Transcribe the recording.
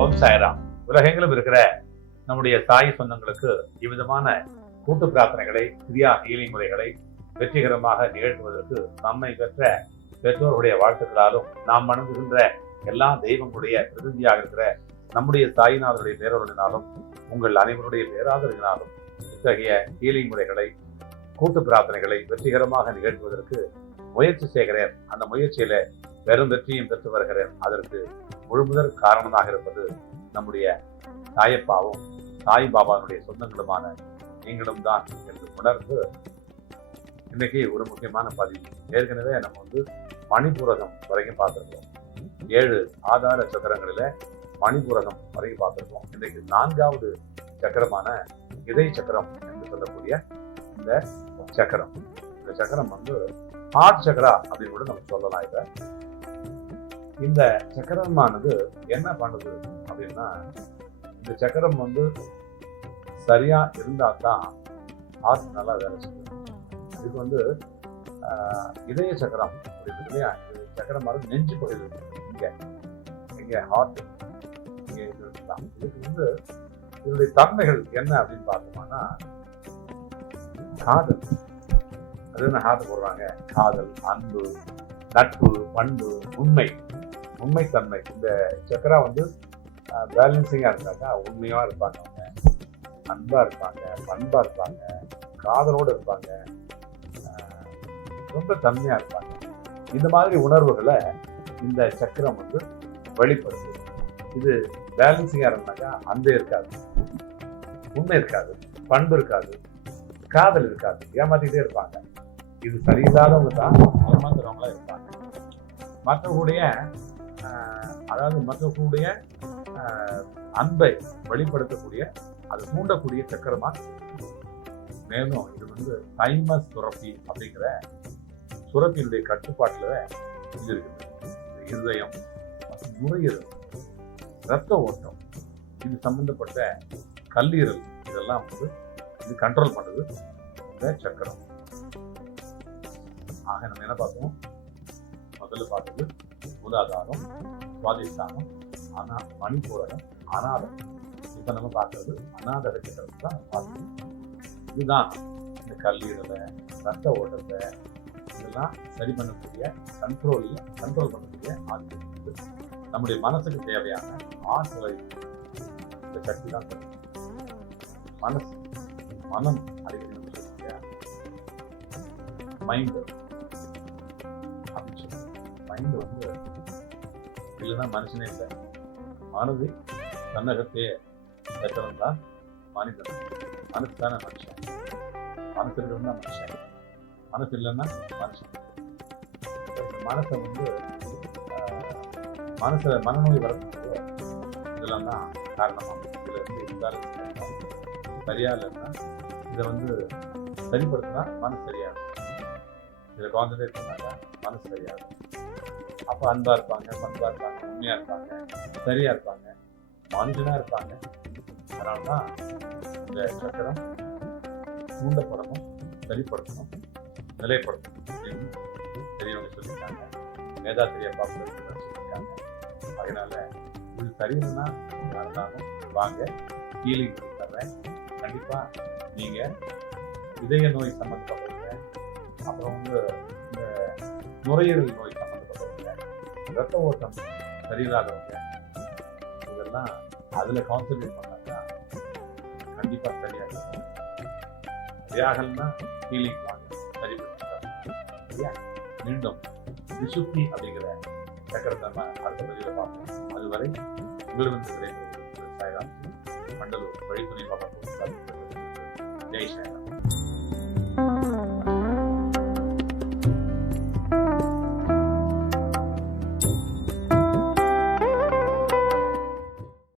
ஓம் சாய்ராம். உலகெங்கிலும் இருக்கிற நம்முடைய சாய் சொந்தங்களுக்கு இவ்விதமான கூட்டு பிரார்த்தனைகளை, கிரியா ஹீலிங் முறைகளை வெற்றிகரமாக நிகழ்த்துவதற்கு நம்மை பெற்ற பெற்றோர்களுடைய வாழ்த்துக்களாலும், நாம் வணங்குகின்ற எல்லா தெய்வங்களுடைய பிரதிநிதியாக இருக்கிற நம்முடைய சாய்நாதருடைய பேரொருளினாலும், உங்கள் அனைவருடைய பேராதரவினாலும் இத்தகைய ஹீலிங் முறைகளை, கூட்டு பிரார்த்தனைகளை வெற்றிகரமாக நிகழ்த்துவதற்கு முயற்சி செய்கிறேன். அந்த முயற்சியில பெரும் வெற்றியும் பெற்று வருகிறேன். அதற்கு முழுமுதற் காரணமாக இருப்பது நம்முடைய சாயப்பாவும் சாய் பாபாவுடைய சொந்தங்களுமான நீங்களும் தான் என்று உணர்ந்து இன்னைக்கு ஒரு முக்கியமான பதிவு. ஏற்கனவே நம்ம மணிபூரகம் வரைக்கும் பார்த்துருக்கோம். 7 ஆதார சக்கரங்களில மணிபூரகம் வரைக்கும் பார்த்துருக்கோம். இன்றைக்கு 4வது சக்கரமான இதய சக்கரம் என்று சொல்லக்கூடிய இந்த சக்கரம். இந்த சக்கரம் ஹார்ட் சக்கரா அப்படின்னு கூட நம்ம சொல்லலாம். இதை இந்த சக்கரமானது என்ன பண்ணுது அப்படின்னா, இந்த சக்கரம் சரியா இருந்தா தான் ஹார்ட் நல்லா வேலை செய்யும். இதுக்கு இதய சக்கரம் அப்படின்னு இல்லையா, இது சக்கரம் மாதிரி நெஞ்சு பகுதி இங்க ஹார்ட் இங்க இதுதான். இதுக்கு இதனுடைய தன்மைகள் என்ன அப்படின்னு பார்த்தோம்னா, காதல். அது என்ன ஹார்ட் போடுறாங்க? காதல், அன்பு, நட்பு, பண்பு, உண்மைத்தன்மை. இந்த சக்கரா பேலன்சிங்கா இருந்தாக்கா உண்மையா இருப்பாங்க, அவங்க அன்பா இருப்பாங்க, பண்பா இருப்பாங்க, காதலோடு இருப்பாங்க, ரொம்ப தன்மையா இருப்பாங்க. இந்த மாதிரி உணர்வுகளை இந்த சக்கரம் வெளிப்படுத்துது. இது பேலன்சிங்கா இருந்தாக்கா அன்பே இருக்காது, உண்மை இருக்காது, பண்பு இருக்காது, காதல் இருக்காது, ஏமாத்திக்கிட்டே இருப்பாங்க. இது சரியில்லாதவங்க தான் ஏமாத்துறவங்களா இருப்பாங்க. மற்றவர்களுடைய அன்பை வெளிப்படுத்தக்கூடிய, அது தூண்டக்கூடிய சக்கரமா. மேலும் இது தைமஸ் சுரப்பி அப்படிங்கிற சுரப்பியினுடைய கட்டுப்பாட்டுல இது இருக்குது. இருதயம், நுரையீரல், இரத்த ஓட்டம், இது சம்பந்தப்பட்ட கல்லீரல், இதெல்லாம் இது கண்ட்ரோல் பண்ணுது இந்த சக்கரம். ஆக நம்ம என்ன பார்த்தோம்? முதல்ல பார்த்தது மூலாதாரம், சுவாதிஷ்டானம், மணிபூரகம், அநாதம். இப்ப நம்ம பார்க்கறது அநாதர சக்கரத்தை தான் பார்த்தோம். இதுதான் இந்த கல்லீரலை, ரத்த ஓட்டத்தை இதெல்லாம் சரி பண்ணக்கூடிய, கண்ட்ரோல் பண்ணக்கூடிய ஆற்றல். நம்முடைய மனசுக்கு தேவையான ஆற்றலை இந்த சக்தி தான் தரும். மனம் அடிக்கடி மைண்ட் அப்படின்னு சொல்லுவாங்க. மைண்ட் இல்லைன்னா மனுஷனே இல்லை. மனது தன்னகத்தையே பெற்றவன் தான் மனிதன். மனசு தானே மனுஷன். மனசு இருக்கிறவன் தான் மனுஷன். மனசு இல்லைன்னா மனுஷன். மனசை மனநோய் வரக்கூடிய இதெல்லாம் தான் காரணமாகும். இதுல இருந்தாலும் சரியா இல்லைன்னா இதை சரிப்படுத்தினா மனசு சரியாகும். இதில் கான்சன்ட்ரேட் பண்ணாங்க மனசு சரியாகும். அப்போ அன்பா இருப்பாங்க, பண்பா இருப்பாங்க, உண்மையா இருப்பாங்க, சரியா இருப்பாங்க, மனுஷனா இருப்பாங்க. அதனால்தான் இந்த சக்கரம் தூண்டப்படணும், சரிப்படுத்தணும், நிலைப்படுத்தணும் அப்படின்னு பெரியவங்க சொல்லியிருக்காங்க. வேதாத்திரிய பாப்பு சொல்லியிருக்காங்க. அதனால இது சரியில்லைன்னா யாருனாலும் வாங்க, ஹீலிங் தர்றேன். கண்டிப்பா நீங்க இதய நோய் சம்பந்தப்பட்டவங்க, அப்புறம் இந்த நுரையீரல் நோய் சம்பந்தப்பட்டவங்க, இரத்த ஓட்டம் சரியில்லாதவங்க, இதெல்லாம் அதுல கான்சன்ட்ரேட் பண்ணாக்கா கண்டிப்பா சரியா இருக்கும். சரியாகலன்னா ஹீலிங் வாங்க, சரியா. மீண்டும் விசுத்தி அப்படிங்கிற சக்கரத்தை நம்ம அடுத்த பதிவில் பார்ப்போம். அதுவரை உங்களிடம் கிடைக்கும் சாய்ராம், மண்டலூர் வழித்துணை பாபா. ஜெய் சாய்ராம்.